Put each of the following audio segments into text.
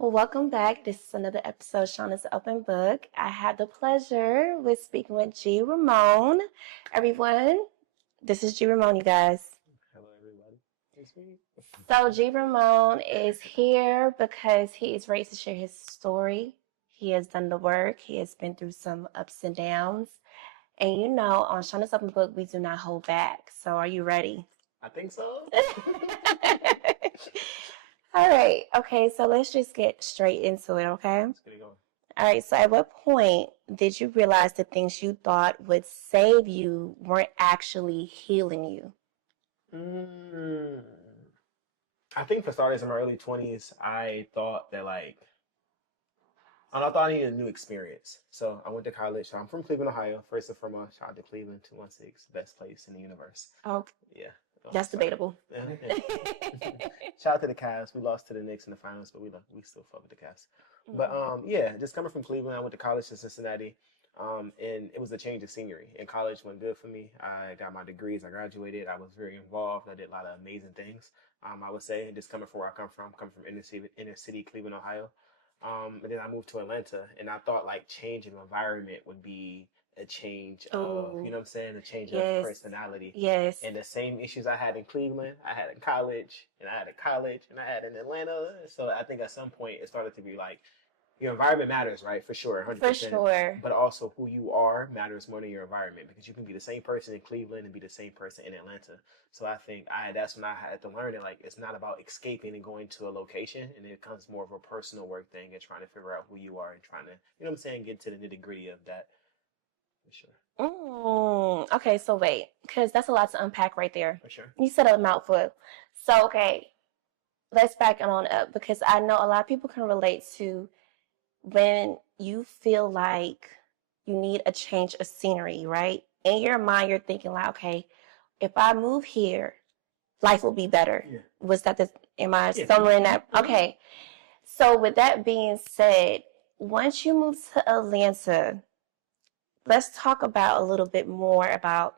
Well, welcome back. This is another episode, Shauna's Open Book. I have the pleasure with speaking with G Ramone. Everyone, this is G Ramone, you guys. Hello, everybody. It's me. So G Ramone is here because he is ready to share his story. He has done the work. He has been through some ups and downs. And you know, on Shauna's Open Book, we do not hold back. So are you ready? I think so. All right. Okay, so let's just get straight into it, okay? Let's get it going. All right, so at what point did you realize the things you thought would save you weren't actually healing you? Mm, I think for starters, in my early 20s, I thought that I thought I needed a new experience. So I went to college. So I'm from Cleveland, Ohio. First and foremost, shout out to Cleveland, 216, best place in the universe. Oh, Yeah. Oh, that's sorry. debatable. Shout out to the Cavs. We lost to the Knicks in the finals, but we still fuck with the Cavs. But yeah, just coming from Cleveland, I went to college in Cincinnati. And it was a change of scenery. And college went good for me. I got my degrees. I graduated. I was very involved. I did a lot of amazing things. I would say, just coming from where I come from inner city Cleveland, Ohio. And then I moved to Atlanta, and I thought like change of environment would be a change of, you know Oh, what I'm saying, a change of yes, personality. yes. And the same issues I had in Cleveland, I had in college, and I had in college, and I had in Atlanta. So I think at some point it started to be like, your environment matters, right? For sure, For 100%. sure. But also who you are matters more than your environment because you can be the same person in Cleveland and be the same person in Atlanta. So I think that's when I had to learn that like it's not about escaping and going to a location, and it becomes more of a personal work thing and trying to figure out who you are and trying to, you know what I'm saying, get to the nitty gritty of that for sure. Okay, so wait, because that's a lot to unpack right there. For sure. You said a mouthful. So, okay, let's back on up because I know a lot of people can relate to when you feel like you need a change of scenery, right? In your mind, you're thinking like, okay, if I move here, life will be better. Yeah. Was that the, am I Yeah. somewhere in that? Okay. So with that being said, once you move to Atlanta, let's talk about a little bit more about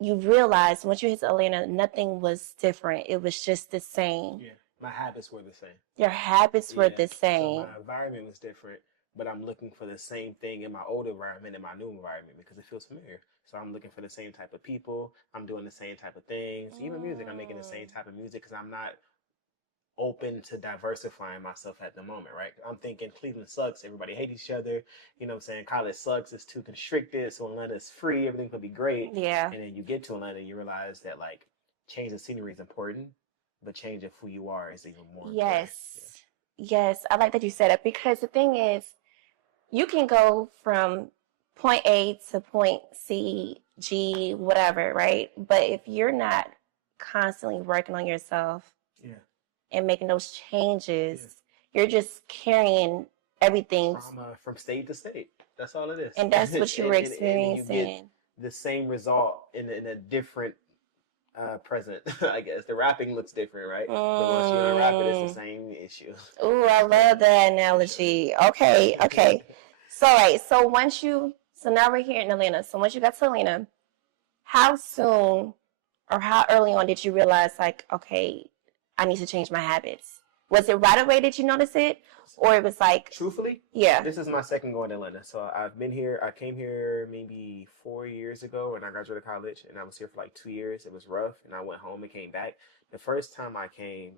you realize once you hit Atlanta, nothing was different. It was just the same. Yeah. My habits were the same. Your habits were Yeah. the So same. my environment was different, but I'm looking for the same thing in my old environment and my new environment because it feels familiar. So I'm looking for the same type of people. I'm doing the same type of things. Even music, I'm making the same type of music because I'm not open to diversifying myself at the moment, right? I'm thinking Cleveland sucks. Everybody hates each other. You know what I'm saying? College sucks. It's too constricted. So Atlanta's free. Everything could be great. Yeah. And then you get to Atlanta, you realize that like change of scenery is important, but change of who you are is even more important. Yes. Yes. I like that you said it because the thing is, you can go from point A to point C, G, whatever, right? But if you're not constantly working on yourself Yeah. and making those Yeah. changes, you're just carrying everything. Trauma from state to state. That's all it is. And that's what you were and you get experiencing. the same result in a different present, I guess. The wrapping looks different, right? But once you unwrap it, it's the same issue. Ooh, I love that analogy. Okay, okay. So, right. So now we're here in Atlanta. So once you got to Atlanta, how soon or how early on did you realize, like, okay, I need to change my habits? Was it right away that you noticed it? Or it was like, Truthfully, yeah. this is my second going to Atlanta. So I've been here. I came here maybe 4 years ago when I graduated college, and I was here for like 2 years. It was rough, and I went home and came back. The first time I came,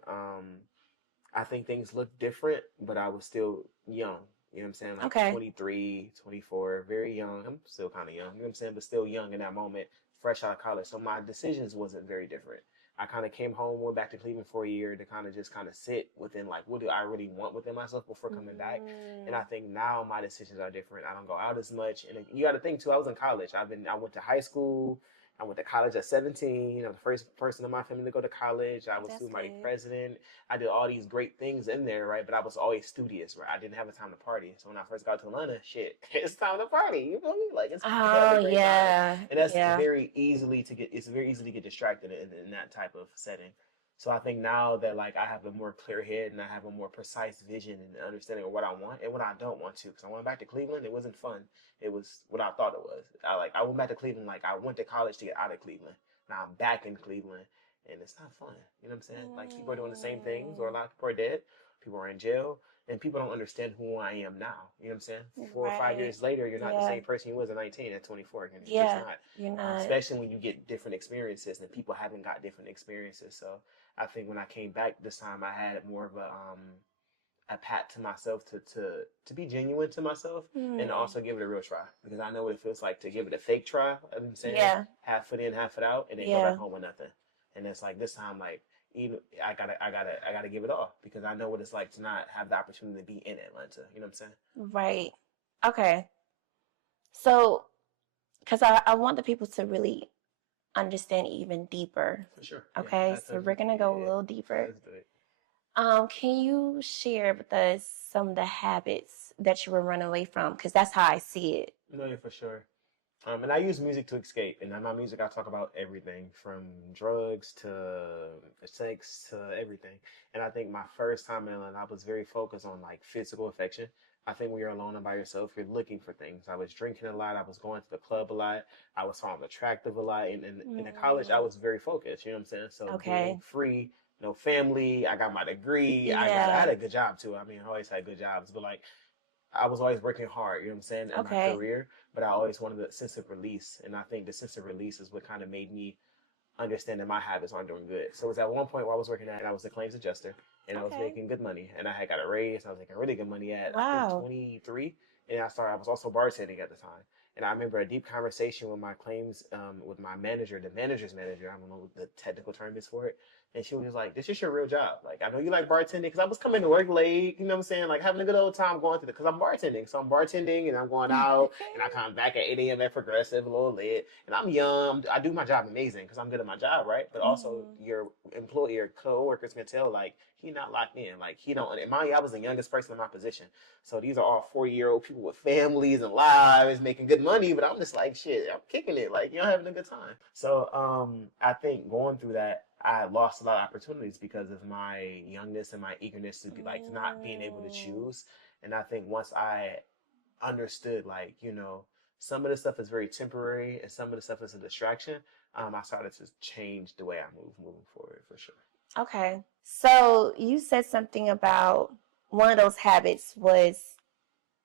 I think things looked different, but I was still young. You know what I'm saying? Like Okay. 23, 24, very young. I'm still kind of young, you know what I'm saying? But still young in that moment, fresh out of college. So my decisions wasn't very different. I kind of came home, went back to Cleveland for a year to kind of just kind of sit within like, what do I really want within myself before coming back? And I think now my decisions are different. I don't go out as much. And you got to think too, I was in college. I went to high school. I went to college at 17. I'm the first person in my family to go to college. I was That's student body good. president. I did all these great things in there, right? But I was always studious, right? I didn't have a time to party. So when I first got to Atlanta, shit, it's time to party. You feel me? Like it's have Oh, a great time. yeah. And that's Yeah. it's very easy to get distracted in that type of setting. So I think now that like I have a more clear head and I have a more precise vision and understanding of what I want and what I don't want to. Because I went back to Cleveland, it wasn't fun. It was what I thought it was. I went back to Cleveland like I went to college to get out of Cleveland. Now I'm back in Cleveland, and it's not fun. You know what I'm saying? Like people are doing the same things, or a lot of people are dead. people are in jail, and people don't understand who I am now. You know what I'm saying? 4 or 5 Right. years later, you're not the Yeah. same person you was at 19, at 24. You're just Yeah. not. You're not. Especially when you get different experiences, and people haven't got different experiences. So I think when I came back this time, I had more of a pat to myself to be genuine to myself and also give it a real try, because I know what it feels like to give it a fake try. I'm saying, Yeah. half foot in, half foot out, and then go Yeah. back home with nothing. And it's like this time, like, even I gotta give it all, because I know what it's like to not have the opportunity to be in Atlanta. You know what I'm saying? Right. Okay. So, because I want the people to really understand even deeper. For sure. Okay, Yeah, so we're gonna go a little deeper. Let's do it. Can you share with us some of the habits that you were running away from? Because that's how I see it. No, yeah, for sure. And I use music to escape. And in my music, I talk about everything from drugs to sex to everything. And I think my first time in Atlanta, I was very focused on like physical affection. I think when you're alone and by yourself, you're looking for things. I was drinking a lot. I was going to the club a lot. I was found attractive a lot. And in college, I was very focused. You know what I'm saying? So Okay. being free, no family. I got my degree. I had a good job too. I mean, I always had good jobs, but like, I was always working hard, you know what I'm saying, in my career, but I always wanted the sense of release. And I think the sense of release is what kind of made me understand that my habits aren't doing good. So it was at one point where I was working at, and I was a claims adjuster, and I was making good money, and I had got a raise. I was making really good money at, I think, 23. And I was also bartending at the time. And I remember a deep conversation with my claims, with my manager, the manager's manager. I don't know what the technical term is for it. And she was just like, "This is your real job. Like, I know you like bartending," because I was coming to work late, you know what I'm saying? Like, having a good old time going through it, because I'm bartending. So I'm bartending, and I'm going out, and I come back at 8 a.m. at Progressive, a little late. And I'm young. I do my job amazing because I'm good at my job, right? But also, your employee, your co-workers can tell, like, he not locked in. Like, he don't. And mind you, I was the youngest person in my position. So these are all 40-year-old people with families and lives making good money. But I'm just like, shit, I'm kicking it. Like, you're having a good time. So I think going through that, I lost a lot of opportunities because of my youngness and my eagerness to be like not being able to choose. And I think once I understood, like, some of the stuff is very temporary and some of the stuff is a distraction, I started to change the way I moving forward, for sure. Okay. So you said something about one of those habits was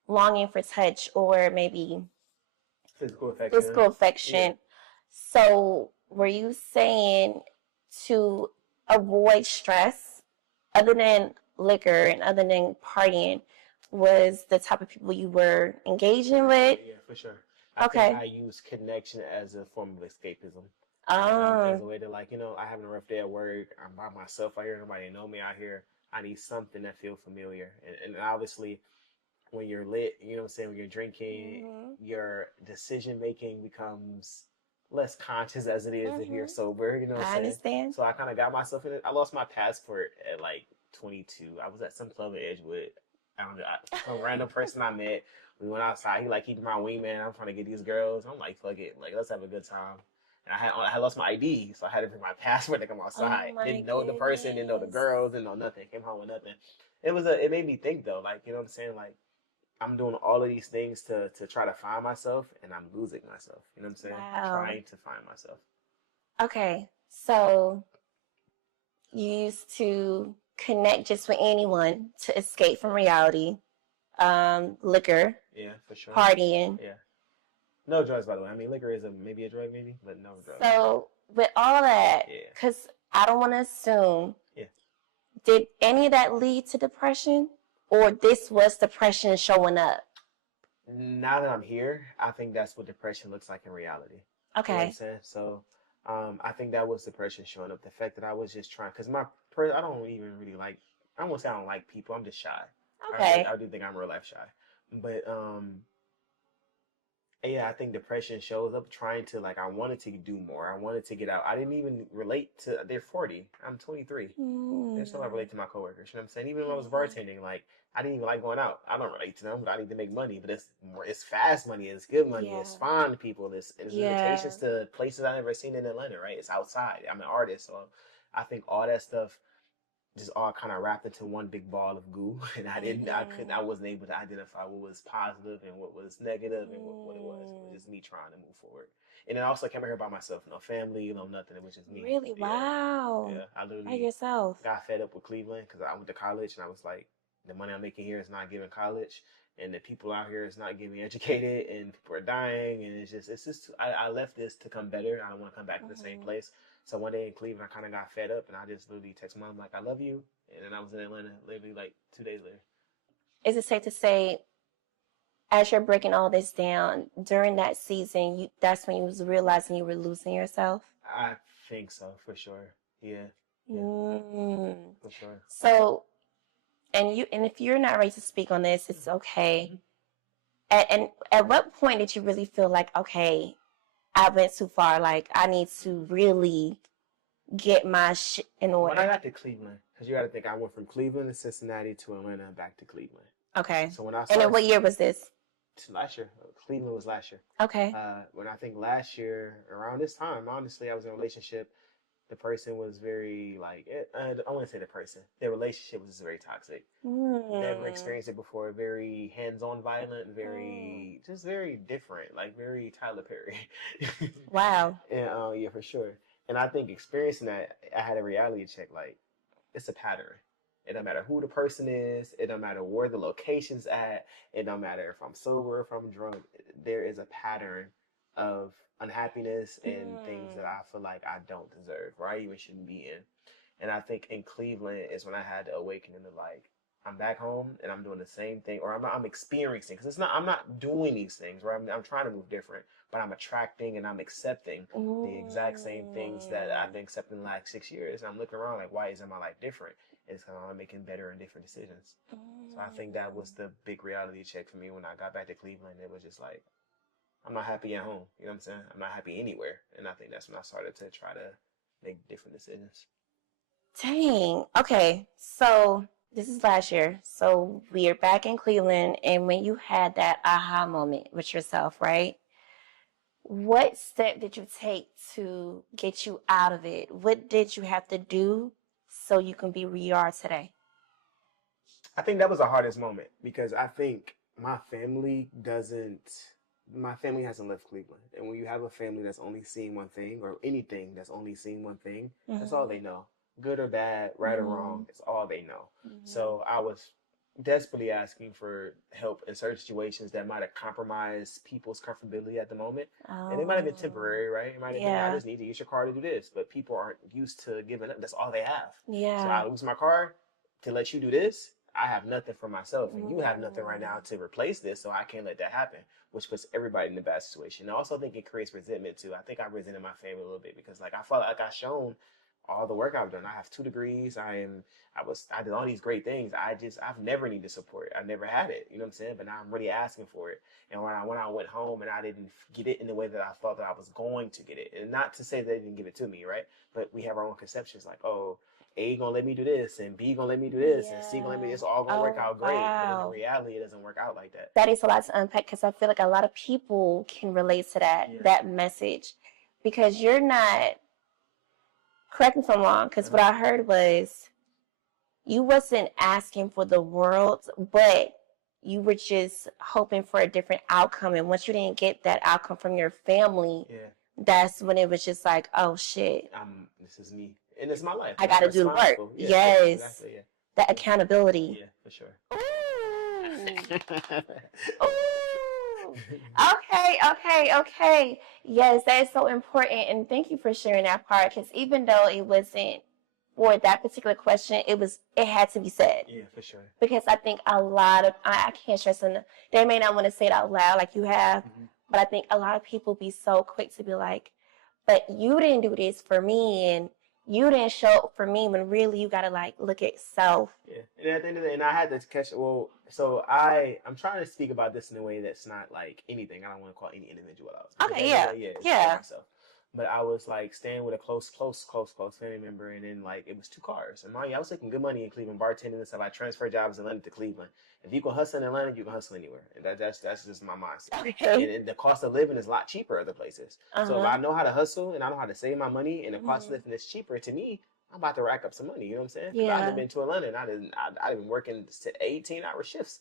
longing for touch or maybe physical affection. Yeah. So were you saying to avoid stress, other than liquor and other than partying, was the type of people you were engaging with? Yeah, for sure. I think I use connection as a form of escapism. As a way to, like, I having a rough day at work. I'm by myself out here. Nobody know me out here. I need something that feels familiar. And obviously, when you're lit, you know what I'm saying, when you're drinking, your decision making becomes less conscious as it is if you're sober, you know what I'm saying? I understand. So I kind of got myself in it. I lost my passport at like 22. I was at some club in Edgewood. I don't know, some random person I met. We went outside. He's my wingman. I'm trying to get these girls. I'm like, fuck it. Like, let's have a good time. And I had lost my ID, so I had to bring my passport to come outside. Didn't know the person, didn't know the girls, didn't know nothing. Came home with nothing. It made me think though, like, you know what I'm saying? Like, I'm doing all of these things to try to find myself, and I'm losing myself. You know what I'm saying? Wow. Trying to find myself. Okay, so you used to connect just with anyone to escape from reality. Liquor. Yeah, for sure. Partying. Yeah. No drugs, by the way. I mean, liquor is maybe a drug, maybe, but no drugs. So with all that, because I don't want to assume, did any of that lead to depression? Or this was depression showing up? Now that I'm here, I think that's what depression looks like in reality. Okay. You know what I'm saying? So I think that was depression showing up. The fact that I was just trying, because I don't even really like, I won't say I don't like people. I'm just shy. Okay. I do think I'm real life shy. But yeah, I think depression shows up trying to, like, I wanted to do more. I wanted to get out. I didn't even relate to, they're 40. I'm 23. There's no I relate to my coworkers. You know what I'm saying? Even when I was bartending, like, I didn't even like going out. I don't relate to them, but I need to make money. But it's fast money. It's good money. It's fun people. It's invitations to places I've never seen in Atlanta, right? It's outside. I'm an artist. So I think all that stuff, just all kind of wrapped into one big ball of goo, and I wasn't able to identify what was positive and what was negative and what it was. It was just me trying to move forward. And then I also came here by myself, no family, no nothing. It was just me. Really? Yeah. Wow. Yeah, I By literally yourself. got fed up with Cleveland because I went to college and I was like, the money I'm making here is not giving college, and the people out here is not getting educated, and people are dying, and it's just. I left this to come better. I don't want to come back to the same place. So one day in Cleveland, I kind of got fed up, and I just literally texted mom like, "I love you," and then I was in Atlanta literally like 2 days later. Is it safe to say, as you're breaking all this down during that season, that's when you was realizing you were losing yourself? I think so, for sure. Yeah. For sure. So, and if you're not ready to speak on this, it's okay. And at what point did you really feel like, okay, I went too far, like I need to really get my shit in order? When I got to Cleveland, because you got to think, I went from Cleveland to Cincinnati to Atlanta and back to Cleveland. Okay. So when I started, and then what year was this? Last year. Cleveland was last year. Okay. When I think last year, around this time, honestly, I was in a relationship. The person was very, like, I wouldn't say the person. Their relationship was very toxic. Never experienced it before. Very hands-on violent, just very different. Like, very Tyler Perry. Wow. And, yeah, for sure. And I think experiencing that, I had a reality check. Like, it's a pattern. It don't matter who the person is. It don't matter where the location's at. It don't matter if I'm sober or if I'm drunk. There is a pattern of unhappiness and things that I feel like I don't deserve or I even shouldn't be in. And I think in Cleveland is when I had the awakening of like, I'm back home and I'm doing the same thing, or I'm experiencing, because I'm not doing these things, right? I'm trying to move different, but I'm attracting and I'm accepting the exact same things that I've been accepting the last 6 years. And I'm looking around like, why isn't my life different? And it's because I'm making better and different decisions. So I think that was the big reality check for me when I got back to Cleveland. It was just like, I'm not happy at home. You know what I'm saying? I'm not happy anywhere. And I think that's when I started to try to make different decisions. Dang. Okay. So this is last year. So we are back in Cleveland. And when you had that aha moment with yourself, right? What step did you take to get you out of it? What did you have to do so you can be where you are today? I think that was the hardest moment because I think my family hasn't left Cleveland. And when you have a family that's only seeing one thing, or anything that's only seeing one thing, that's all they know. Good or bad, right or wrong, it's all they know. So I was desperately asking for help in certain situations that might have compromised people's comfortability at the moment. And it might have been temporary, right? It might have been, I just need to use your car to do this. But people aren't used to giving up. That's all they have. Yeah. So I lose my car to let you do this. I have nothing for myself, and you have nothing right now to replace this, so I can't let that happen, which puts everybody in a bad situation. I also think it creates resentment, too. I think I resented my family a little bit because, like, I felt like I shown all the work I've done. I have 2 degrees. I did all these great things. I've never needed support. I never had it. You know what I'm saying? But now I'm really asking for it. And when I went home and I didn't get it in the way that I thought that I was going to get it, and not to say they didn't give it to me, right? But we have our own conceptions, like, oh, A gonna let me do this, and B gonna let me do this, and C gonna let me. It's all gonna work out great. But in reality, it doesn't work out like that. That is a lot to unpack because I feel like a lot of people can relate to that message, because you're not. Correct me if I'm wrong, because what I heard was you wasn't asking for the world, but you were just hoping for a different outcome. And once you didn't get that outcome from your family, that's when it was just like, oh shit. This is me. And it's my life. I got to do the work. Yeah, yes. Exactly, yeah. That accountability. Yeah, for sure. Ooh. Ooh. Okay. Yes, that is so important. And thank you for sharing that part, because even though it wasn't for that particular question, it had to be said. Yeah, for sure. Because I think a lot of, I can't stress enough, they may not want to say it out loud like you have, but I think a lot of people be so quick to be like, but you didn't do this for me, and you didn't show up for me, when really you got to like look at self. Yeah. And at the end of the day, and I had to catch, so I'm trying to speak about this in a way that's not like anything. I don't want to call any individual out. Okay, yeah. Myself. But I was like staying with a close family member, and then like it was 2 cars. And mind you, I was making good money in Cleveland, bartending and stuff. I transferred jobs in Atlanta to Cleveland. If you can hustle in Atlanta, you can hustle anywhere. And that's just my mindset. Okay. And the cost of living is a lot cheaper other places. So if I know how to hustle and I know how to save my money, and the cost of living is cheaper, to me, I'm about to rack up some money. You know what I'm saying? Because I Yeah. live in Atlanta, and I've been working 18-hour shifts.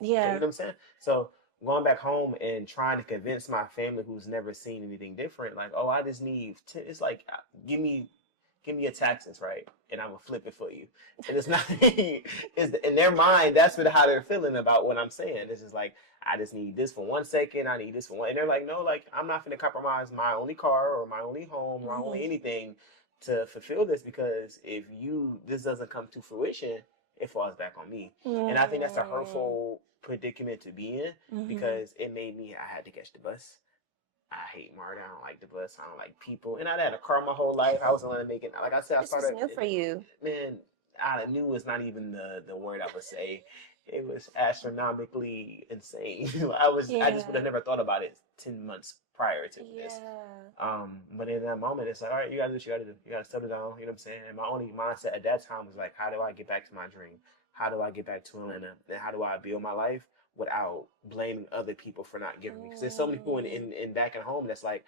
You know Yeah. what I'm saying? So going back home and trying to convince my family who's never seen anything different, like, oh, I just need it's like, give me your taxes, right? And I'm gonna flip it for you. And it's not, it's in their mind, that's how they're feeling about what I'm saying. It's just like, I just need this for 1 second. I need this for one. And they're like, no, like, I'm not gonna compromise my only car or my only home or my only anything to fulfill this, because if this doesn't come to fruition, it falls back on me. And I think that's a hurtful predicament to be in, because it made me, I had to catch the bus. I hate Martin. I don't like the bus. I don't like people. And I had a car my whole life. I wasn't going to make it. Like I said, I This started. was new for you. Man, I knew was not even the word I would say. It was astronomically insane. I just would have never thought about it 10 months prior to this. But in that moment, it's like, all right, you gotta do what you gotta do. You gotta settle down. You know what I'm saying? And my only mindset at that time was like, how do I get back to my dream? How do I get back to Atlanta? And how do I build my life without blaming other people for not giving me? Because there's so many people in back at home that's like,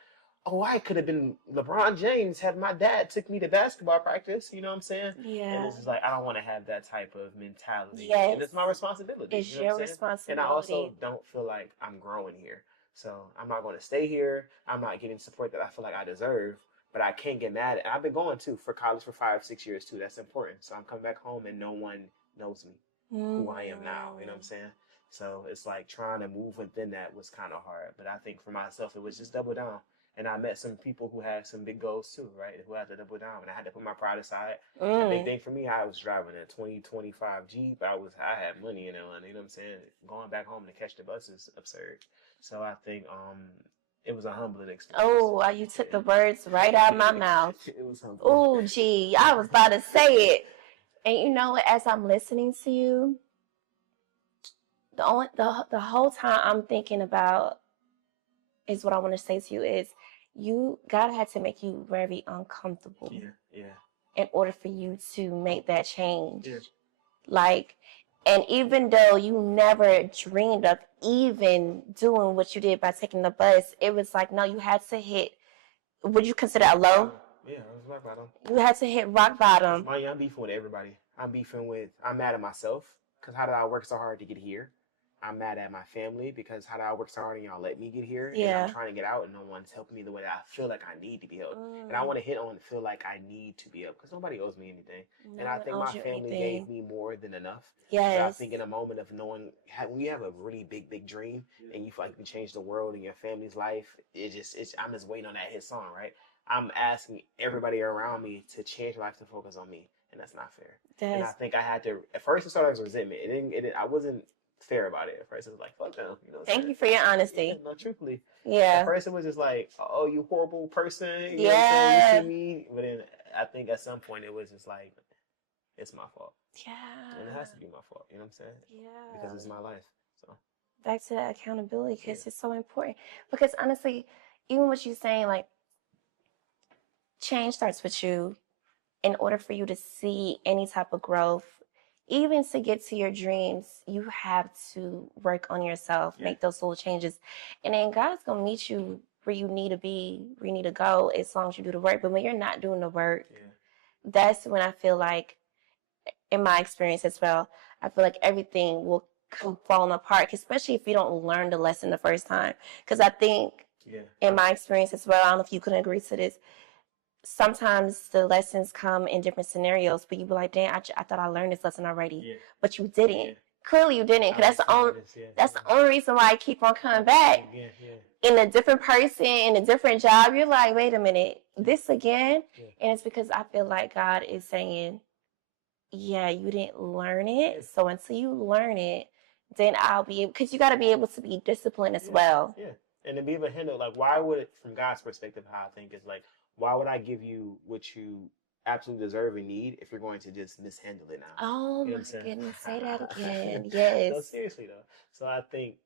oh, I could have been LeBron James had my dad took me to basketball practice. You know what I'm saying? Yeah. And it's just like, I don't want to have that type of mentality. Yes. And it's my responsibility. It's you know your what I'm saying? responsibility. And I also don't feel like I'm growing here. So I'm not going to stay here. I'm not getting support that I feel like I deserve. But I can't get mad at it. I've been going for college for 5-6 years too. That's important. So I'm coming back home and no one knows me, who I am now. You know what I'm saying? So it's like trying to move within that was kind of hard. But I think for myself, it was just double down. And I met some people who had some big goals too, right? Who had to double down. And I had to put my pride aside. The big thing for me, I was driving a 2025 Jeep. I had money in Atlanta, you know what I'm saying? Going back home to catch the bus is absurd. So I think it was a humbling experience. Oh, you took the words right out of my mouth. It was humbling. Oh, gee, I was about to say it. And you know, as I'm listening to you, the whole time I'm thinking about is what I want to say to you is God had to make you very uncomfortable. Yeah. In order for you to make that change. Yeah. Like, and even though you never dreamed of even doing what you did by taking the bus, it was like, no, you had to hit, would you consider a low? Yeah, it was rock bottom. You had to hit rock bottom. I'm beefing with everybody. I'm mad at myself, because how did I work so hard to get here? I'm mad at my family, because how did I work so hard and y'all let me get here? Yeah. And I'm trying to get out and no one's helping me the way that I feel like I need to be helped. And I want to hit on feel like I need to be helped, because nobody owes me anything. And I think my family gave me more than enough. Yes. But I think in a moment of knowing, when you have a really big dream and you feel like you can change the world and your family's life, I'm just waiting on that hit song, right? I'm asking everybody around me to change life to focus on me. And that's not fair. And I think I had to, at first it started as resentment. I wasn't fair about it. At first it was like, fuck them. You know Thank you for your honesty. Yeah, no, truthfully. Yeah. At first it was just like, oh, you horrible person. You know what I'm saying? You see me. But then I think at some point it was just like, it's my fault. Yeah. And it has to be my fault. You know what I'm saying? Yeah. Because it's my life. So back to that accountability, because it's so important. Because honestly, even what you're saying, like, change starts with you. In order for you to see any type of growth, even to get to your dreams, you have to work on yourself, make those little changes. And then God's going to meet you where you need to be, where you need to go, as long as you do the work. But when you're not doing the work, that's when I feel like, in my experience as well, I feel like everything will come falling apart, especially if you don't learn the lesson the first time. Because I think, in my experience as well, I don't know if you can agree to this, sometimes the lessons come in different scenarios, but you be like, "Damn, I thought I learned this lesson already," but you didn't. Yeah. Clearly, you didn't, because that's the only reason why I keep on coming back. In a different person, in a different job, you're like, "Wait a minute, this again?" And it's because I feel like God is saying, "Yeah, you didn't learn it, so until you learn it, then I'll be able." Because you got to be able to be disciplined as well. Yeah, and to be able to handle, like, why would, from God's perspective, how I think is like, why would I give you what you absolutely deserve and need if you're going to just mishandle it now? Oh, you know my goodness. Say that again. Yes. No, seriously, though. So I think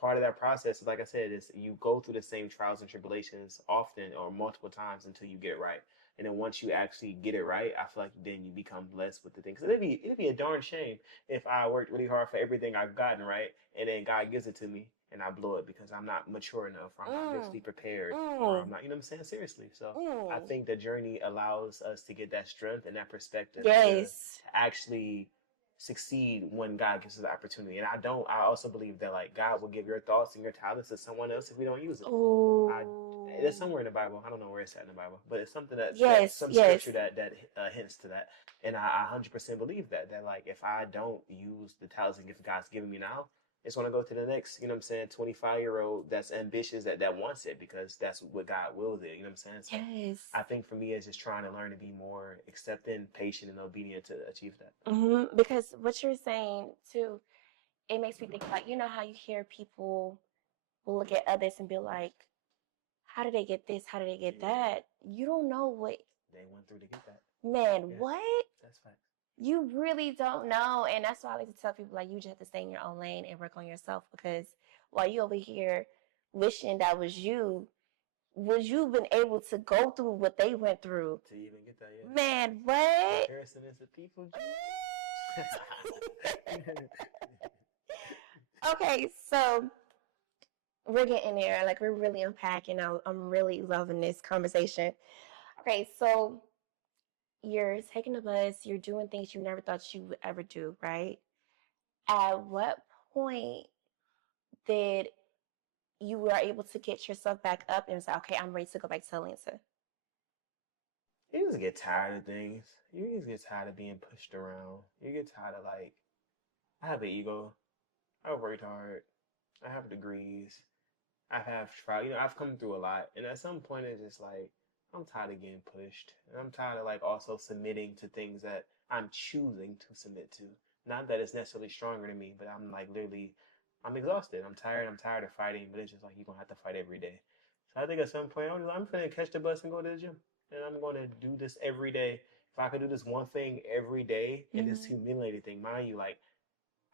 part of that process, like I said, is you go through the same trials and tribulations often or multiple times until you get it right. And then once you actually get it right, I feel like then you become blessed with the things. It'd be a darn shame if I worked really hard for everything I've gotten right, and then God gives it to me and I blow it because I'm not mature enough, or I'm not mentally prepared, or I'm not, you know what I'm saying? Seriously. So I think the journey allows us to get that strength and that perspective to Yes. actually succeed when God gives us the opportunity. And I also believe that like God will give your thoughts and your talents to someone else if we don't use it. I, Oh. it's somewhere in the Bible. I don't know where it's at in the Bible, but it's something that Yes, some yes. scripture that hints to that. And I 100% believe that like if I don't use the talents and gifts God's giving me now, it's going to go to the next, you know what I'm saying, 25-year-old that's ambitious that wants it because that's what God wills it, you know what I'm saying? So Yes. I think for me, it's just trying to learn to be more accepting, patient, and obedient to achieve that. Because what you're saying too, it makes me think like, you know how you hear people will look at others and be like, how did they get this? How did they get that? You don't know what they went through to get that. Man, what? That's facts. You really don't know. And that's why I like to tell people like you just have to stay in your own lane and work on yourself, because while you over here wishing that was you, would you been able to go through what they went through? To even get that, yeah. Man, what? Comparison is the people. Okay, so we're getting there. Like we're really unpacking. I'm really loving this conversation. Okay, so you're taking the bus, you're doing things you never thought you would ever do, right? At what point did you were able to get yourself back up and say, okay, I'm ready to go back to Atlanta? You just get tired of things. You just get tired of being pushed around. You get tired of like, I have an ego. I've worked hard. I have degrees. I have tried. I've come through a lot, and at some point, it's just like I'm tired of getting pushed, and I'm tired of like also submitting to things that I'm choosing to submit to. Not that it's necessarily stronger than me, but I'm like literally, I'm exhausted. I'm tired. I'm tired of fighting, but it's just like you're gonna have to fight every day. So I think at some point, I'm gonna catch the bus and go to the gym, and I'm gonna do this every day. If I could do this one thing every day, and this humiliating thing, mind you, like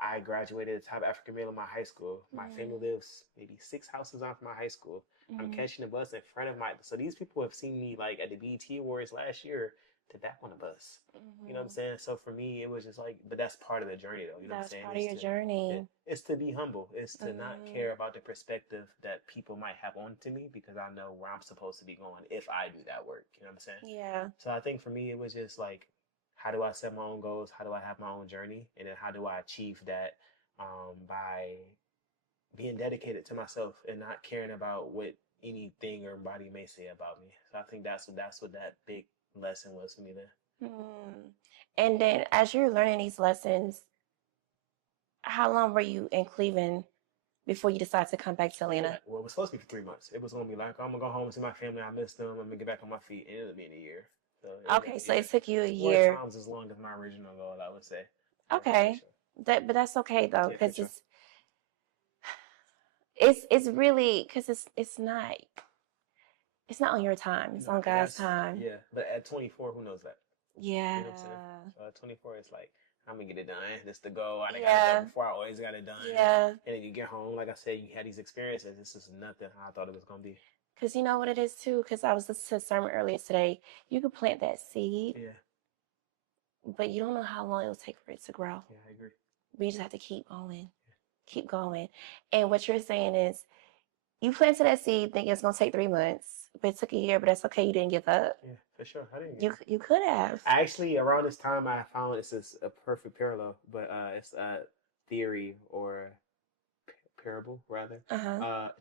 I graduated as top African male in my high school. My family lives maybe 6 houses on from my high school. I'm catching the bus in front of so these people have seen me like at the BET Awards last year to back on the bus. You know what I'm saying? So for me, it was just like, but that's part of the journey though. You know what I'm saying? Part of your journey. It's to be humble. It's to not care about the perspective that people might have onto me because I know where I'm supposed to be going if I do that work. You know what I'm saying? Yeah. So I think for me, it was just like, how do I set my own goals? How do I have my own journey? And then how do I achieve that by being dedicated to myself and not caring about what anything or anybody may say about me. So I think that's what that big lesson was for me there. And then as you're learning these lessons, how long were you in Cleveland before you decided to come back to Atlanta? Well, it was supposed to be for 3 months. It was going to be like, I'm going to go home and see my family. I miss them. I'm going to get back on my feet. It ended up being a year. So it took you a year. 4 times as long as my original goal, I would say. Okay. Sure. But that's okay though, because sure. it's really, because it's not on your time. It's on God's time. Yeah, but at 24, who knows that? Yeah. You know what I'm saying? So at 24, it's like, I'm going to get it done. That's the goal. I got it done before. I always got it done. Yeah. And then you get home, like I said, you had these experiences. This is nothing how I thought it was going to be. Because you know what it is too? Because I was listening to a sermon earlier today. You could plant that seed. Yeah. But you don't know how long it will take for it to grow. Yeah, I agree. We just have to keep going. Keep going. And what you're saying is, you planted that seed thinking it's going to take 3 months, but it took a year, but that's okay. You didn't give up. Yeah, for sure. I didn't. You could have. Actually, around this time, I found this is a perfect parallel, but it's a theory or parable, rather.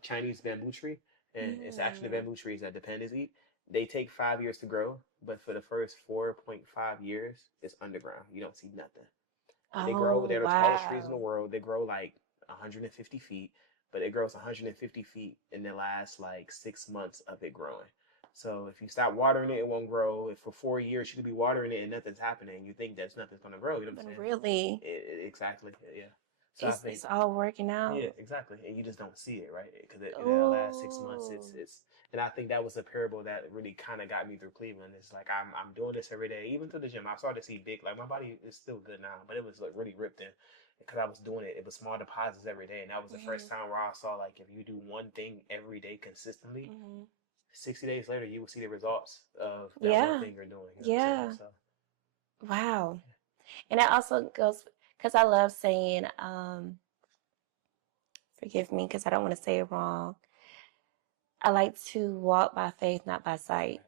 Chinese bamboo tree. And it's actually the bamboo trees that the pandas eat. They take 5 years to grow, but for the first 4.5 years, it's underground. You don't see nothing. They grow. They're the tallest trees in the world. They grow like 150 feet, but it grows 150 feet in the last like 6 months of it growing. So if you stop watering it, it won't grow. If for 4 years you could be watering it and nothing's happening, you think that nothing's going to grow. You know what I'm saying? Really? Exactly. Yeah. So it's all working out. Yeah, exactly. And you just don't see it, right? Because in the last 6 months, it's and I think that was a parable that really kind of got me through Cleveland. It's like I'm doing this every day, even through the gym. I started to see big, like my body is still good now, but it was like really ripped in because I was doing it. It was small deposits every day, and that was the first time where I saw like if you do one thing every day consistently, 60 days later, you will see the results of that one Yeah. thing you're doing. You know what I'm Yeah. saying? So, Wow. And that also goes because I love saying, forgive me because I don't want to say it wrong. I like to walk by faith, not by sight.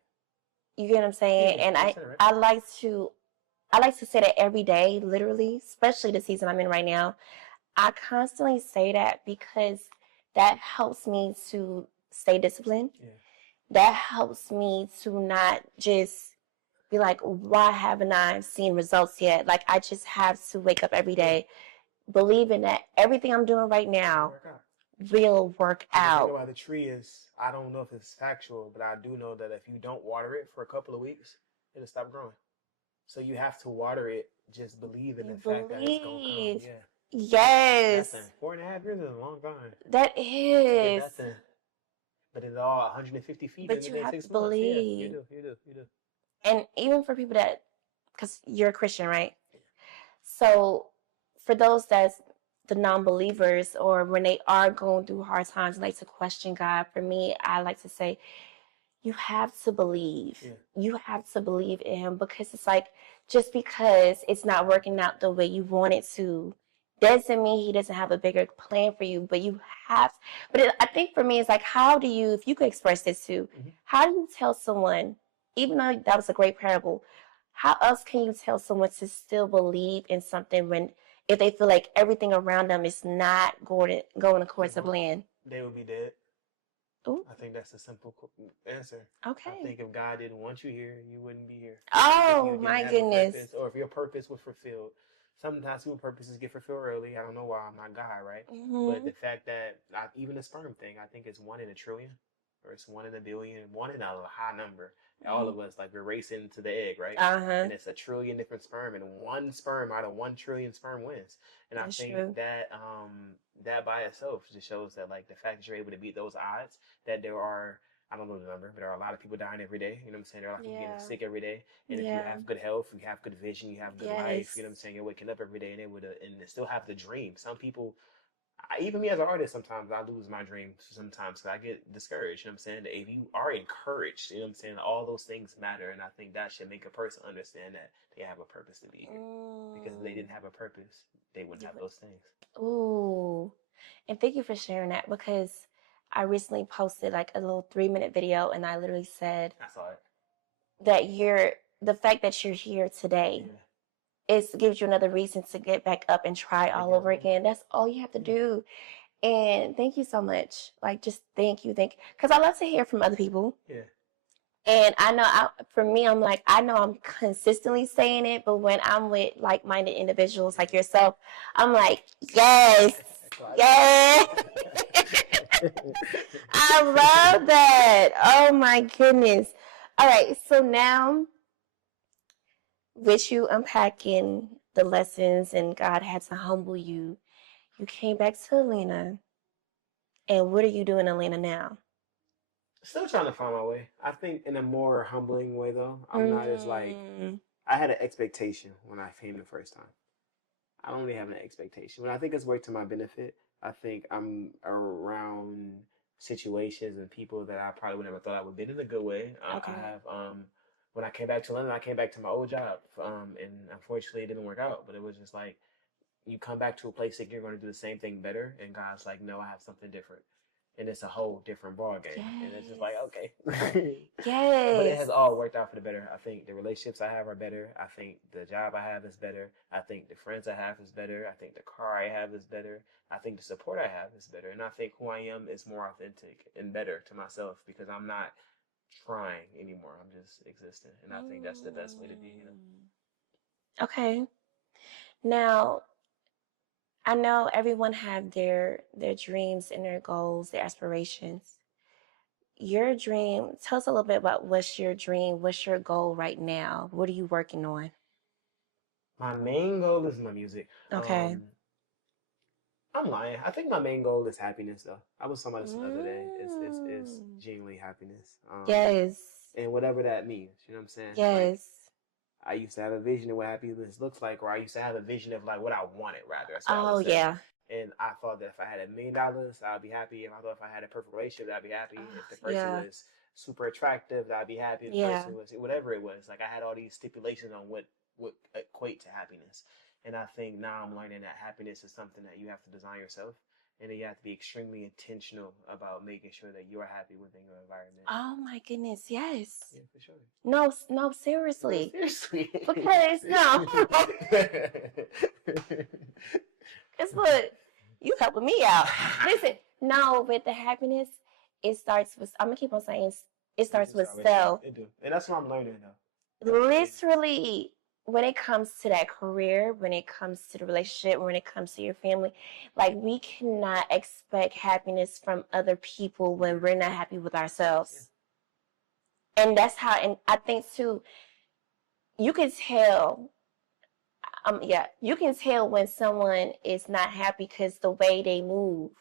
You get what I'm saying? yeah, And you said it right. I like to say that every day, literally, especially the season I'm in right now. I constantly say that because that helps me to stay disciplined. Yeah. That helps me to not just be like, why haven't I seen results yet? Like, I just have to wake up every day believing that everything I'm doing right now will work The thing out. about the tree is, I don't know if it's factual, but I do know that if you don't water it for a couple of weeks, it'll stop growing. So you have to water it, just believe in the fact that it's going to come. Yeah. Yes. That's 4.5 years is a long time. That To is. get that thing. But it's all 150 feet But you within have 6 to months. Yeah, believe. you do. And even for people that, because you're a Christian, right? So for those that's the non-believers or when they are going through hard times, like to question God, for me, I like to say, you have to believe. Yeah. You have to believe in him because it's like, just because it's not working out the way you want it to, doesn't mean he doesn't have a bigger plan for you, but you have, I think for me, it's like, how do you, if you could express this too, how do you tell someone, even though that was a great parable, how else can you tell someone to still believe in something when, if they feel like everything around them is not going according to plan? They would be dead. Ooh. I think that's a simple answer. Okay. I think if God didn't want you here, you wouldn't be here. Oh, my goodness. Purpose, or if your purpose was fulfilled. Sometimes people's purposes get fulfilled early. I don't know why. I'm not God, right? But the fact that even the sperm thing, I think it's 1 in a trillion, or it's 1 in a billion, 1 in a high number. All of us, like, we're racing to the egg, right? And it's a trillion different sperm, and one sperm out of 1 trillion sperm wins. And I think that that by itself just shows that, like, the fact that you're able to beat those odds, that there are, I don't know the number, but there are a lot of people dying every day. You know what I'm saying? There are a lot of people getting sick every day. And if you have good health, you have good vision, you have good life, you know what I'm saying? You're waking up every day and able to and still have the dream. Some people, even me as an artist, sometimes I lose my dream sometimes because I get discouraged. You know what I'm saying? If you are encouraged, you know what I'm saying? All those things matter. And I think that should make a person understand that they have a purpose to be here. Because if they didn't have a purpose, they wouldn't have those things. Ooh. And thank you for sharing that because I recently posted like a little 3-minute video and I literally said I saw it. That the fact that you're here today gives you another reason to get back up and try all over again. That's all you have to do. And thank you so much. Like, just thank you. Because I love to hear from other people. Yeah. And I know for me, I'm like, I know I'm consistently saying it, but when I'm with like-minded individuals like yourself, I'm like, yes, yes. I love that. Oh my goodness. All right. So now, with you unpacking the lessons and God had to humble you, you came back to Atlanta. And what are you doing in Atlanta now? Still trying to find my way. I think in a more humbling way, though. I'm not as like, I had an expectation when I came the first time. I don't really have an expectation. When I think it's worked to my benefit, I think I'm around situations and people that I probably would never thought I would be in a good way. I have, when I came back to London, I came back to my old job. And unfortunately it didn't work out, but it was just like, you come back to a place that you're going to do the same thing better. And God's like, no, I have something different. And it's a whole different ball game. Yes. And it's just like, okay. Yes. But it has all worked out for the better. I think the relationships I have are better. I think the job I have is better. I think the friends I have is better. I think the car I have is better. I think the support I have is better. And I think who I am is more authentic and better to myself because I'm not trying anymore. I'm just existing. And I think that's the best way to be, Okay. Now, I know everyone have their dreams and their goals, their aspirations. Your dream, tell us a little bit about what's your dream, what's your goal right now? What are you working on? My main goal is my music. Okay. I'm lying. I think my main goal is happiness, though. I was talking about this the other day. It's genuinely happiness. Yes. And whatever that means. You know what I'm saying? Yes. Like, I used to have a vision of what happiness looks like, or I used to have a vision of like what I wanted, rather. Oh, yeah. And I thought that if I had $1 million, I'd be happy. If I thought if I had a perfect relationship, I'd be happy. If the person was super attractive, that I'd be happy the Yeah. person was, whatever it was. Like I had all these stipulations on what equate to happiness. And I think now I'm learning that happiness is something that you have to design yourself. And then you have to be extremely intentional about making sure that you're happy within your environment. Oh my goodness, yes. Yeah, for sure. No, seriously. No, seriously. Because no. Because look, you helping me out. Listen, no, with the happiness, it starts with, I'm gonna keep on saying, it starts with self. It do. And that's what I'm learning though. Literally, when it comes to that career, when it comes to the relationship, when it comes to your family, like we cannot expect happiness from other people when we're not happy with ourselves. Yeah. And that's how, and I think too, you can tell, you can tell when someone is not happy because the way they move,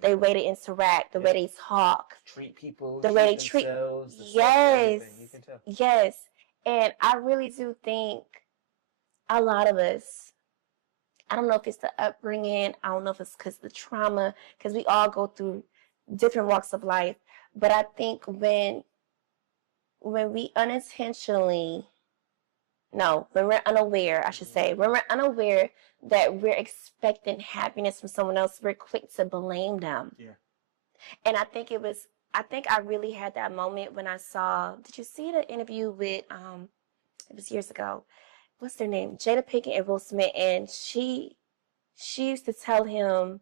the way they interact, the way they talk, treat people, the way they treat themselves. Yes, you can tell. Yes, and I really do think a lot of us, I don't know if it's the upbringing, I don't know if it's because the trauma, because we all go through different walks of life, but I think when we unintentionally, no, when we're unaware, I should say, when we're unaware that we're expecting happiness from someone else, we're quick to blame them. Yeah. And I think I really had that moment when I saw, did you see the interview with, it was years ago, what's their name? Jada Pinkett and Will Smith, and she used to tell him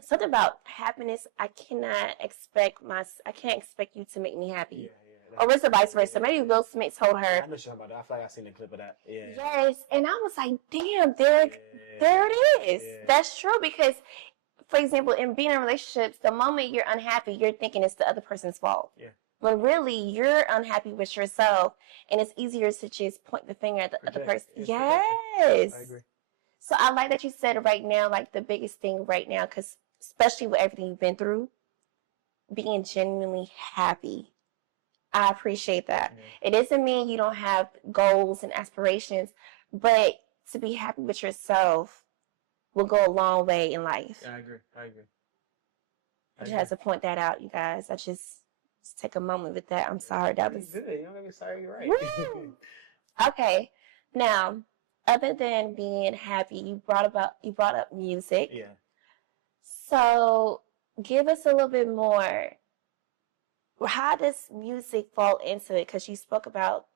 something about happiness. I can't expect you to make me happy. Yeah. Or was it vice versa? Maybe Will Smith told her. I know something about that. I feel like I seen a clip of that. Yeah. Yes, and I was like, damn, there it is. Yeah. That's true because, for example, in being in relationships, the moment you're unhappy, you're thinking it's the other person's fault. Yeah. When really you're unhappy with yourself, and it's easier to just point the finger at the other person. Yes. I agree. So I like that you said right now, like the biggest thing right now, because especially with everything you've been through, being genuinely happy. I appreciate that. Yeah. It doesn't mean you don't have goals and aspirations, but to be happy with yourself will go a long way in life. Yeah, I agree. I just had to point that out, you guys. I just take a moment with that. I'm sorry. That was good. You don't gotta be sorry. You're right. Okay. Now, other than being happy, you brought up music. Yeah. So, give us a little bit more. How does music fall into it? Because you spoke about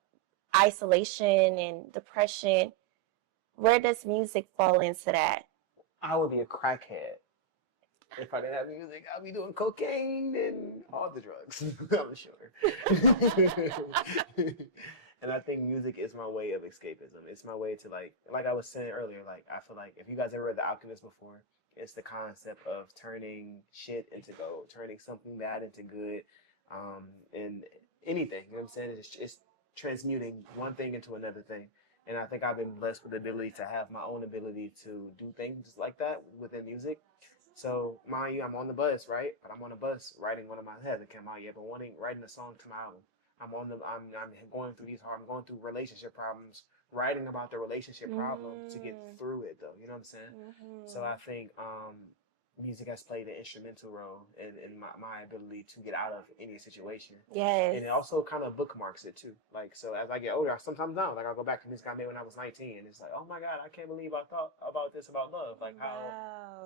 isolation and depression. Where does music fall into that? I would be a crackhead. If I didn't have music, I'd be doing cocaine and all the drugs. I'm sure. And I think music is my way of escapism. It's my way to like I was saying earlier, like I feel like if you guys ever read The Alchemist before, it's the concept of turning shit into gold, turning something bad into good, and anything. You know what I'm saying? It's transmuting one thing into another thing. And I think I've been blessed with the ability to have my own ability to do things like that within music. So, mind you, I'm on the bus, right? But I'm on the bus writing one of my, hasn't come out yet, but writing a song to my album. I'm going through I'm going through relationship problems, writing about the relationship problem to get through it though. You know what I'm saying? Mm-hmm. So I think, music has played an instrumental role in my ability to get out of any situation. Yes. And it also kind of bookmarks it too. Like, so as I get older, sometimes now, like I'll go back to music I made when I was 19 and it's like, oh my God, I can't believe I thought about this about love. Like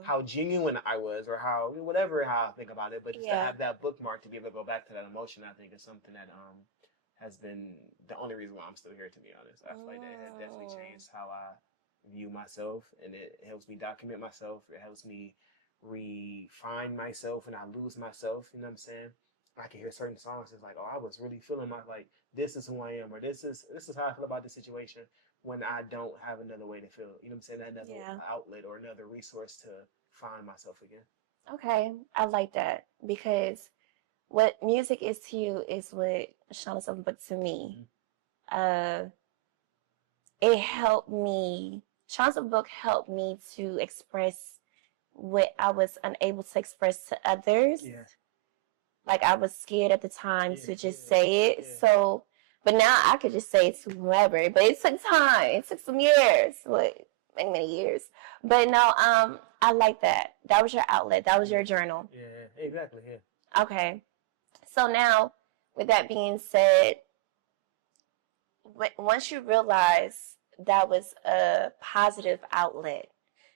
how genuine I was or how I think about it. But just to have that bookmark to be able to go back to that emotion, I think is something that has been the only reason why I'm still here, to be honest. I feel like that has definitely changed how I view myself, and it helps me document myself. It helps me refine myself and I lose myself, you know what I'm saying? I can hear certain songs, it's like, oh, I was really feeling this is who I am, or this is how I feel about this situation when I don't have another way to feel, you know what I'm saying? Another outlet or another resource to find myself again. Okay, I like that because what music is to you is what Sean is something, but to me, it helped me. Sean's book helped me to express what I was unable to express to others. Yeah. Like I was scared at the time to just say it. Yeah. So, but now I could just say it to whoever. But it took time. It took some years. Many years. But no, I like that. That was your outlet. That was your journal. Yeah, exactly. Yeah. Okay. So now, with that being said, once you realize that was a positive outlet,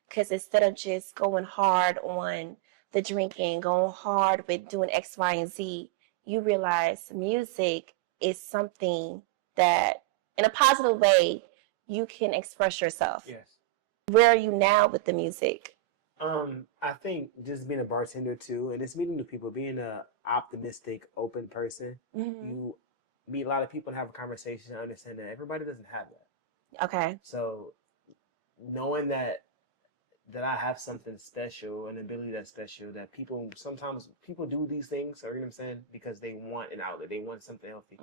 because instead of just going hard on the drinking, going hard with doing X, Y, and Z, you realize music is something that, in a positive way, you can express yourself. Yes. Where are you now with the music? I think just being a bartender too, and it's meeting new people, being a optimistic, open person, you meet a lot of people and have a conversation and understand that everybody doesn't have that. Okay. So knowing that I have something special, an ability that's special, that sometimes people do these things, or you know what I'm saying, because they want an outlet, they want something healthy.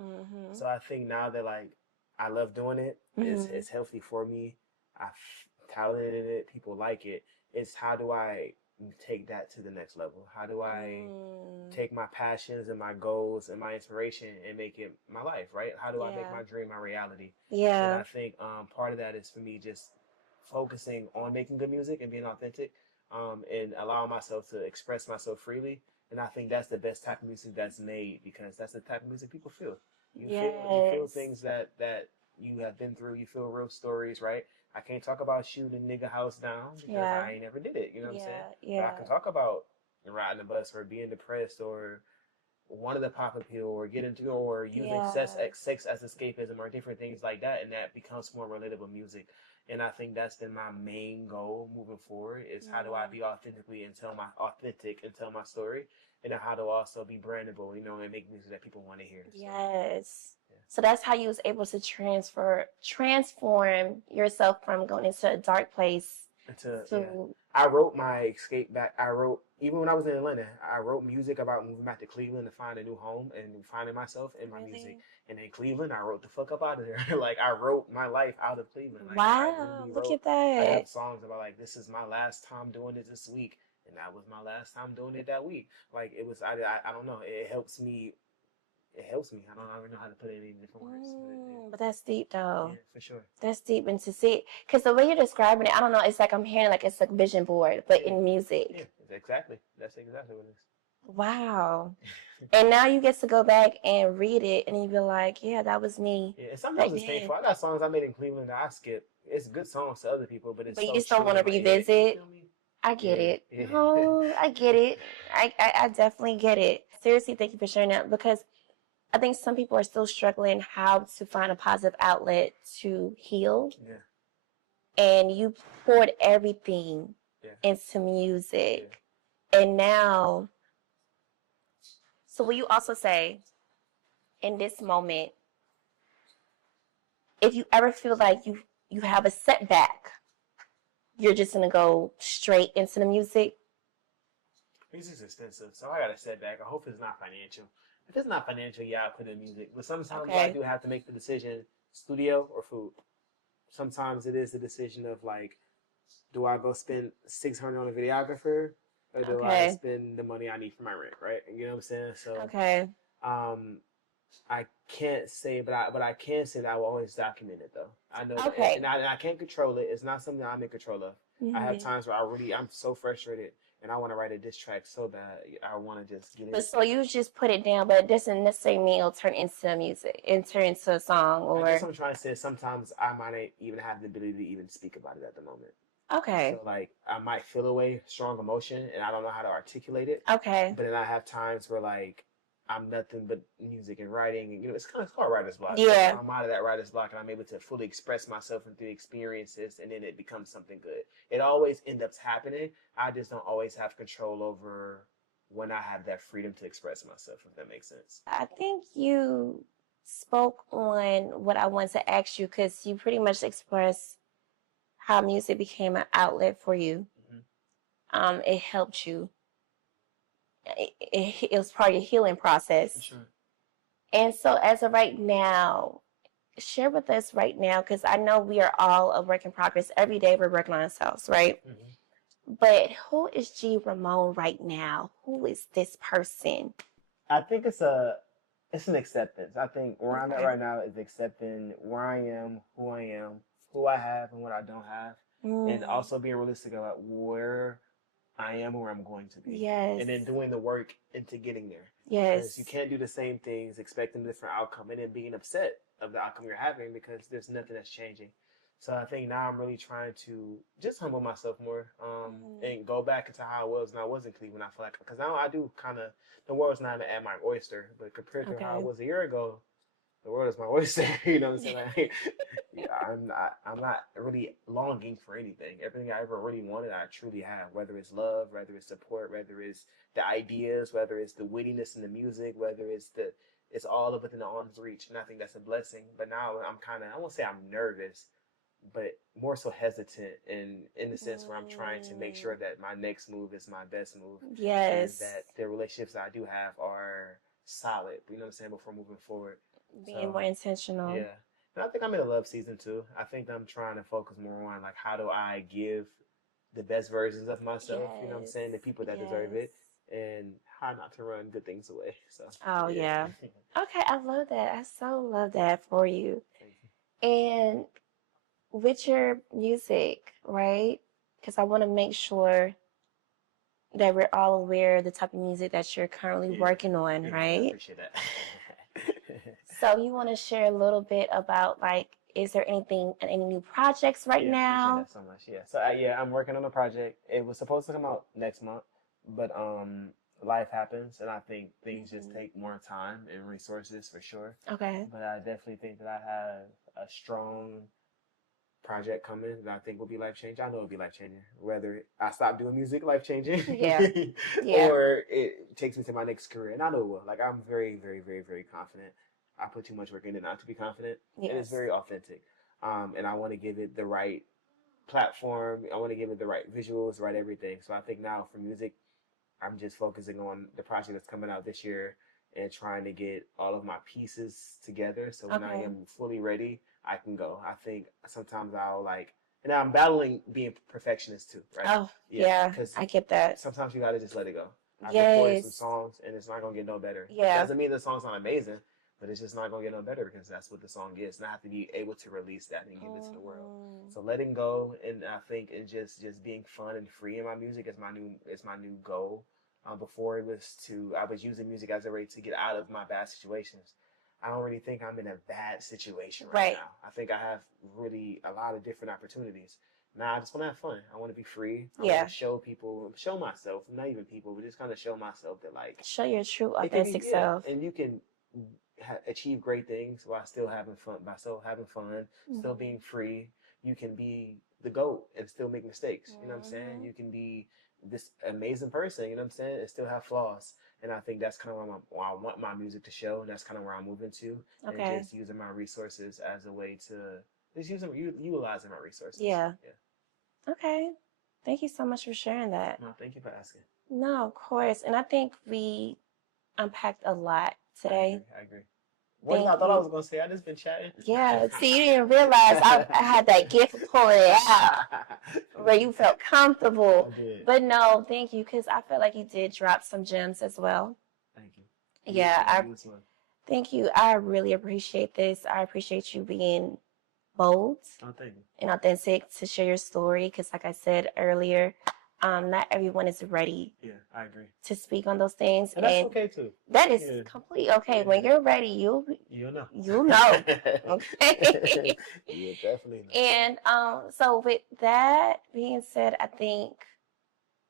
So I think now that like I love doing it, it's healthy for me. I've talented in it, people like it. It's how do I take that to the next level? How do I take my passions and my goals and my inspiration and make it my life, right? How do I make my dream my reality? Yeah. And I think part of that is for me just focusing on making good music and being authentic, and allowing myself to express myself freely. And I think that's the best type of music that's made, because that's the type of music people feel. You feel things that you have been through. You feel real stories, right? I can't talk about shooting a nigga house down because I ain't never did it. You know what I'm saying? Yeah. But I can talk about riding the bus or being depressed or wanting to pop a pill or get into or using sex as escapism or different things like that, and that becomes more relatable music. And I think that's been my main goal moving forward is how do I be authentic and tell my story, and then how to also be brandable, you know, and make music that people want to hear. Yes. So that's how you was able to transform yourself from going into a dark place to I wrote my escape back. Even when I was in Atlanta, I wrote music about moving back to Cleveland to find a new home and finding myself in my music. And in Cleveland, I wrote the fuck up out of there. Like I wrote my life out of Cleveland. Like, wow, look at that. I have songs about like, this is my last time doing it this week, and that was my last time doing it that week. Like it was, I don't know. It helps me. I don't even know how to put it in different words. But that's deep, though. Yeah, for sure. That's deep, and to see, because the way you're describing it, I don't know. It's like I'm hearing like it's like vision board, but in music. Yeah, exactly. That's exactly what it is. Wow. And now you get to go back and read it, and you be like, "Yeah, that was me." Yeah, and sometimes it's painful. I got songs I made in Cleveland that I skip. It's good songs to other people, but you just don't want to revisit. I get it. No, I get it. I definitely get it. Seriously, thank you for sharing that, because I think some people are still struggling how to find a positive outlet to heal. Yeah. And you poured everything into music. Yeah. And now, so will you also say, in this moment, if you ever feel like you have a setback, you're just going to go straight into the music? Music's expensive, so I got a setback. I hope it's not financial. If it's not financial, yeah, I put in music. But sometimes I do have to make the decision, studio or food. Sometimes it is the decision of like, do I go spend $600 on a videographer, or do I spend the money I need for my rent, right? You know what I'm saying? So I can't say, but I can say that I will always document it though. I know, and I can't control it. It's not something I'm in control of. I have times where I'm so frustrated and I want to write a diss track so bad. I want to just get it. But so you just put it down, but it doesn't necessarily mean it'll turn into music and turn into a song. Or I guess I'm trying to say sometimes I might not even have the ability to even speak about it at the moment. Okay. So like I might feel away strong emotion and I don't know how to articulate it. Okay. But then I have times where like I'm nothing but music and writing, and it's called writer's block. Yeah. So I'm out of that writer's block, and I'm able to fully express myself and through experiences, and then it becomes something good. It always ends up happening. I just don't always have control over when I have that freedom to express myself, if that makes sense. I think you spoke on what I wanted to ask you, because you pretty much expressed how music became an outlet for you. Mm-hmm. It helped you. It was part of your healing process. For sure. And so as of right now, share with us right now, because I know we are all a work in progress. Every day we're working on ourselves, right? Mm-hmm. But who is G Ramone right now? Who is this person? I think it's an acceptance. I think where I'm at right now is accepting where I am, who I have, and what I don't have. And also being realistic about where I I am or where I'm going to be. Yes. And then doing the work into getting there. Yes. Because you can't do the same things, expecting a different outcome, and then being upset of the outcome you're having because there's nothing that's changing. So I think now I'm really trying to just humble myself more, and go back into how I was when I was in Cleveland. I feel like because now I do kind of the world's not at my oyster, but compared to how it was a year ago, the world is my oyster. You know what I'm saying? Like, yeah, I'm not really longing for anything. Everything I ever really wanted, I truly have. Whether it's love, whether it's support, whether it's the ideas, whether it's the wittiness in the music, whether it's all of within the arm's reach. And I think that's a blessing. But now I'm kind of, I won't say I'm nervous, but more so hesitant in the sense where I'm trying to make sure that my next move is my best move. Yes. And that the relationships I do have are solid. You know what I'm saying? Before moving forward. Being more intentional. Yeah. And I think I'm in a love season too. I think I'm trying to focus more on like how do I give the best versions of myself, you know what I'm saying, the people that deserve it, and how not to run good things away. So yeah. Okay, I love that. I so love that for you. Thank you. And with your music, right? Because I want to make sure that we're all aware of the type of music that you're currently working on, right? I appreciate that. So you want to share a little bit about like, is there any new projects right now? I appreciate that so much. Yeah. So I'm working on a project. It was supposed to come out next month, but life happens, and I think things just take more time and resources for sure. Okay. But I definitely think that I have a strong project coming that I think will be life changing. I know it'll be life changing. Whether I stop doing music, life changing, or it takes me to my next career, and I know it will. Like I'm very, very, very, very confident. I put too much work in it not to be confident. Yes. And it's very authentic, and I want to give it the right platform. I want to give it the right visuals, right everything. So I think now for music, I'm just focusing on the project that's coming out this year and trying to get all of my pieces together. So when I am fully ready, I can go. I think sometimes I'll like, and I'm battling being perfectionist too, right? Oh, yeah, I get that. Sometimes you gotta just let it go. I've recorded some songs and it's not gonna get no better. Yeah. Doesn't mean the song's not amazing, but it's just not gonna get no better because that's what the song is. And I have to be able to release that and give it to the world. So letting go, and I think, and just being fun and free in my music is my new goal. Before I was using music as a way to get out of my bad situations. I don't really think I'm in a bad situation right now. I think I have really a lot of different opportunities. Now I just want to have fun. I want to be free. I want to show myself, not even people, but just kind of show myself that like show your true authentic self. And you can achieve great things while still having fun. Still being free. You can be the GOAT and still make mistakes. You know what I'm saying? You can be this amazing person, you know what I'm saying, and still have flaws. And I think that's kind of where I want my music to show, and that's kind of where I'm moving to. Okay. And just using my resources as a way to just utilizing my resources. Yeah. Okay. Thank you so much for sharing that. No, thank you for asking. No, of course. And I think we unpacked a lot today. I agree. What I thought I was going to say, I just been chatting. Yeah, see, you didn't realize I had that gift of pulling it out where you felt comfortable. I did. But no, thank you, because I feel like you did drop some gems as well. Thank you. Thank you. I really appreciate this. I appreciate you being bold and authentic to share your story, because like I said earlier, not everyone is ready. Yeah, I agree. To speak on those things, and that's okay too. That is completely okay. Yeah. When you're ready, you'll know. You'll know. Okay. Yeah, definitely. And so with that being said, I think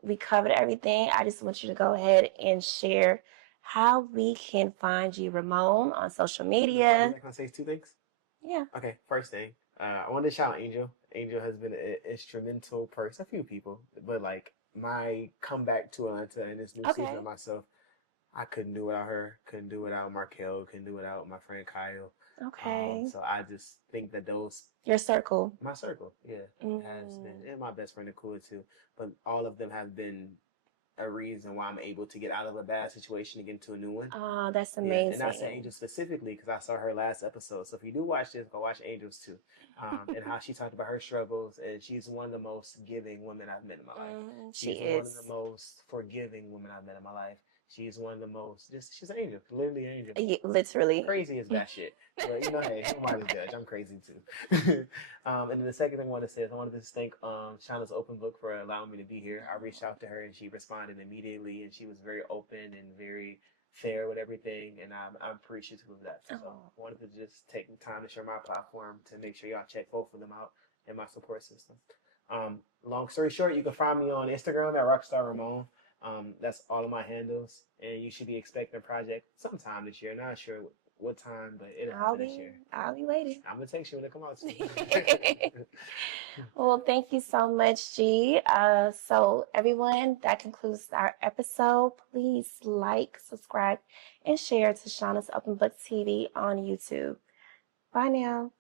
we covered everything. I just want you to go ahead and share how we can find G Ramone on social media. Can I say 2 things? Yeah. Okay. First thing, I want to shout out Angel. Angel has been an instrumental person. A few people, but like my comeback to Atlanta and this new season of myself, I couldn't do without her. Couldn't do without Markel. Couldn't do without my friend Kyle. Okay. So I just think that your circle. My circle, yeah, has been, and my best friend Nicole too. But all of them have been a reason why I'm able to get out of a bad situation and get into a new one. Oh, that's amazing. And I say Angel specifically because I saw her last episode. So if you do watch this, go watch Angels too. And how she talked about her struggles. And she's one of the most giving women I've met in my life. She's one of the most forgiving women I've met in my life. She's one of the most, she's an angel, literally an angel. Yeah, literally. Crazy as batshit. But you know, hey, who am I to judge? I'm crazy too. And then the second thing I want to say is I wanted to thank Shauna's Open Book for allowing me to be here. I reached out to her and she responded immediately, and she was very open and very fair with everything, and I'm appreciative of that. So I wanted to just take the time to share my platform to make sure y'all check both of them out in my support system. Long story short, you can find me on Instagram at Rockstar Ramone. That's all of my handles, and you should be expecting a project sometime this year. Not sure what time, but it'll happen this year. I'll be waiting. I'm gonna text you when it comes out. Well, thank you so much, G. So everyone, that concludes our episode. Please like, subscribe, and share to Shauna's Open Book TV on YouTube. Bye now.